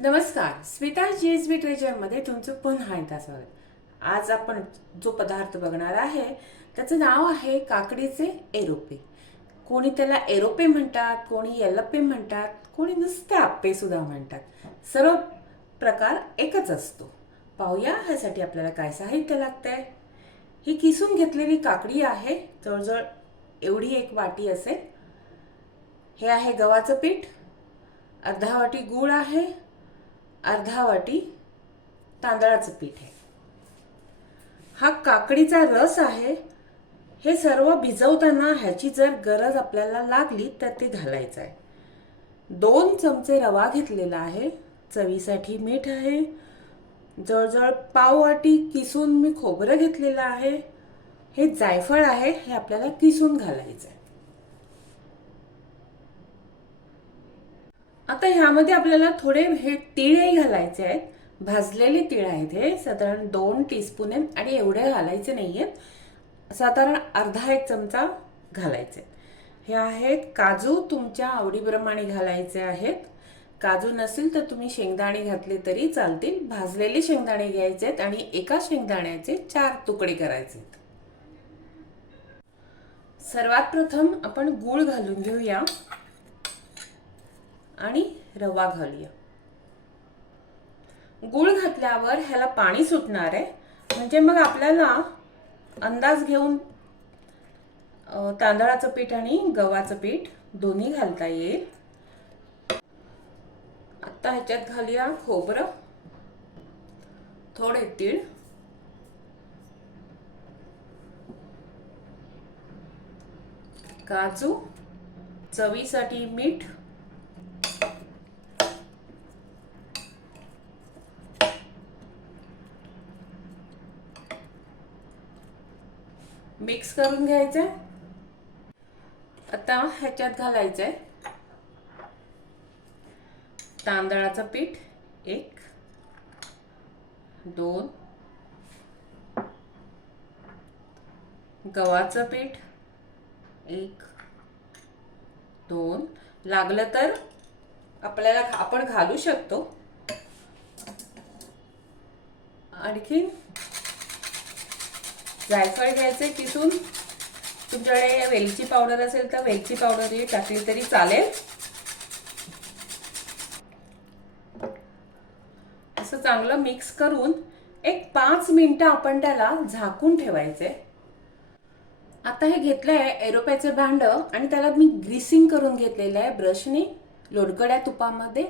नमस्कार, स्मिता जीएसबी ट्रेजरमध्ये तुमचं पुन्हा एकदा स्वागत. आज आपण जो पदार्थ बघणार आहे त्याचं नाव आहे काकडीचे एरोपे. कोणी त्याला एरोपे म्हणतात, कोणी एलप्पे म्हणतात, कोणी नुसते आप्पे सुद्धा म्हणतात. सर्व प्रकार एकच असतो. पाहूया ह्यासाठी आपल्याला काय साहित्य लागतंय. ही किसून घेतलेली काकडी आहे, जवळजवळ एवढी एक वाटी असेल. हे आहे गव्हाचं पीठ, अर्धा वाटी गूळ आहे, अर्धा वाटी तांदळाचं पीठ आहे. हा काकडीचा रस आहे. हे सर्व भिजवताना ह्याची जर गरज आपल्याला लागली तर ते घालायचं आहे. 2 चमचे रवा घेतलेला आहे, चवीसाठी मीठ आहे, जवळजवळ पाव वाटी किसून मी खोबरं घेतलेलं आहे. हे जायफळ आहे, हे आपल्याला किसून घालायचं आहे. आता ह्यामध्ये आपल्याला थोडे हे तिळही घालायचे आहेत. भाजलेले तीळ आहेत, हे साधारण 2 टीस्पून आहेत आणि एवढे घालायचे नाहीयेत, साधारण अर्धा 1 चमचा घालायचे. हे आहेत काजू, तुमच्या आवडीप्रमाणे घालायचे आहेत. काजू नसेल तर तुम्ही शेंगदाणे घातले तरी चालतील. भाजलेले शेंगदाणे घ्यायचे आहेत आणि एका शेंगदाण्याचे 4 तुकडे करायचे. सर्वात प्रथम आपण गूळ घालून घेऊया आणि रवा घालूया. गूळ घातल्यावर ह्याला पाणी सुटणार आहे, म्हणजे मग आपल्याला अंदाज घेऊन तांदळाचं पीठ आणि गव्हाचं पीठ दोन्ही घालता येईल. आता ह्याच्यात घालूया खोबरं, थोडे तीळ, काजू, चवीसाठी मीठ, मिक्स करून घ्यायचं. आता ह्याच्यात घालायचंय तांदळाचं पीठ 1, 2, गव्हाचं पीठ 1, 2, लागलं तर आपल्याला आपण घालू शकतो. आणखी जायफळ घ्यायचे किसून. तुमच्याकडे वेलची पावडर असेल तर वेलची पावडर टाकली तरी चालेल. असं चांगलं मिक्स करून एक 5 मिनिटं आपण त्याला झाकून ठेवायचे. आता हे घेतलंय एरोप्याचं भांड आणि त्याला मी ग्रीसिंग करून घेतलेलं आहे ब्रशने लोणकड्या तुपामध्ये.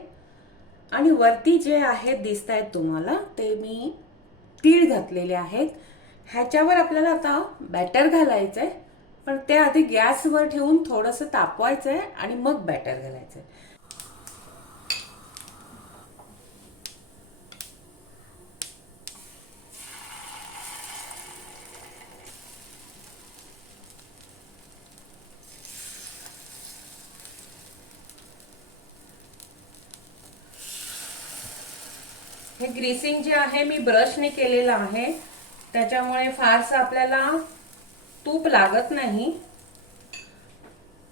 आणि वरती जे आहेत दिसत आहेत तुम्हाला ते मी तीळ घातलेले आहेत. ह्याच्यावर आपल्याला आता बॅटर घालायचंय, पण ते आधी गॅसवर ठेवून थोडंसं तापवायचंय आणि मग बॅटर घालायचंय. हे ग्रीसिंग जे आहे मी ब्रशने केलेलं आहे, त्याच्यामुळे फारसं आपल्याला तूप लागत नाही.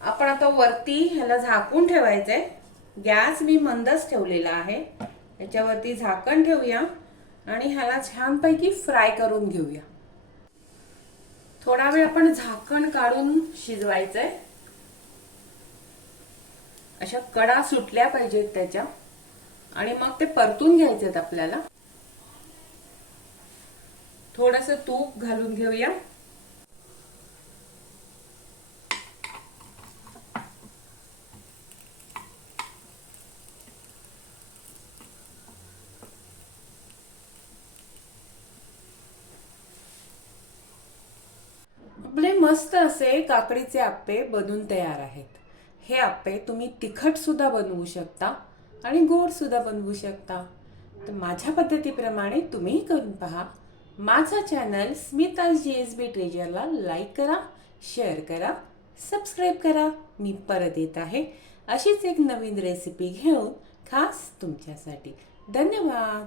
आपण आता वरती ह्याला झाकून ठेवायचंय. गॅस मी मंदच ठेवलेला आहे. याच्यावरती झाकण ठेवूया आणि ह्याला छानपैकी फ्राय करून घेऊया. थोडा वेळ आपण झाकण काढून शिजवायचंय. अशा कडा सुटल्या पाहिजेत त्याच्या आणि मग ते परतून घ्यायचेत आपल्याला. थोडंसं तूप घालून घेऊया. आपले मस्त असे काकडीचे आप्पे बनून तयार आहेत. हे आप्पे तुम्ही तिखट सुद्धा बनवू शकता आणि गोड सुद्धा बनवू शकता. तर माझ्या पद्धतीप्रमाणे तुम्ही करून पहा. माझा चॅनल स्मिता जीएसबी ट्रेजरला लाईक करा, शेअर करा, सबस्क्राईब करा. मी परत येत आहे अशीच एक नवीन रेसिपी घेऊन खास तुमच्यासाठी. धन्यवाद.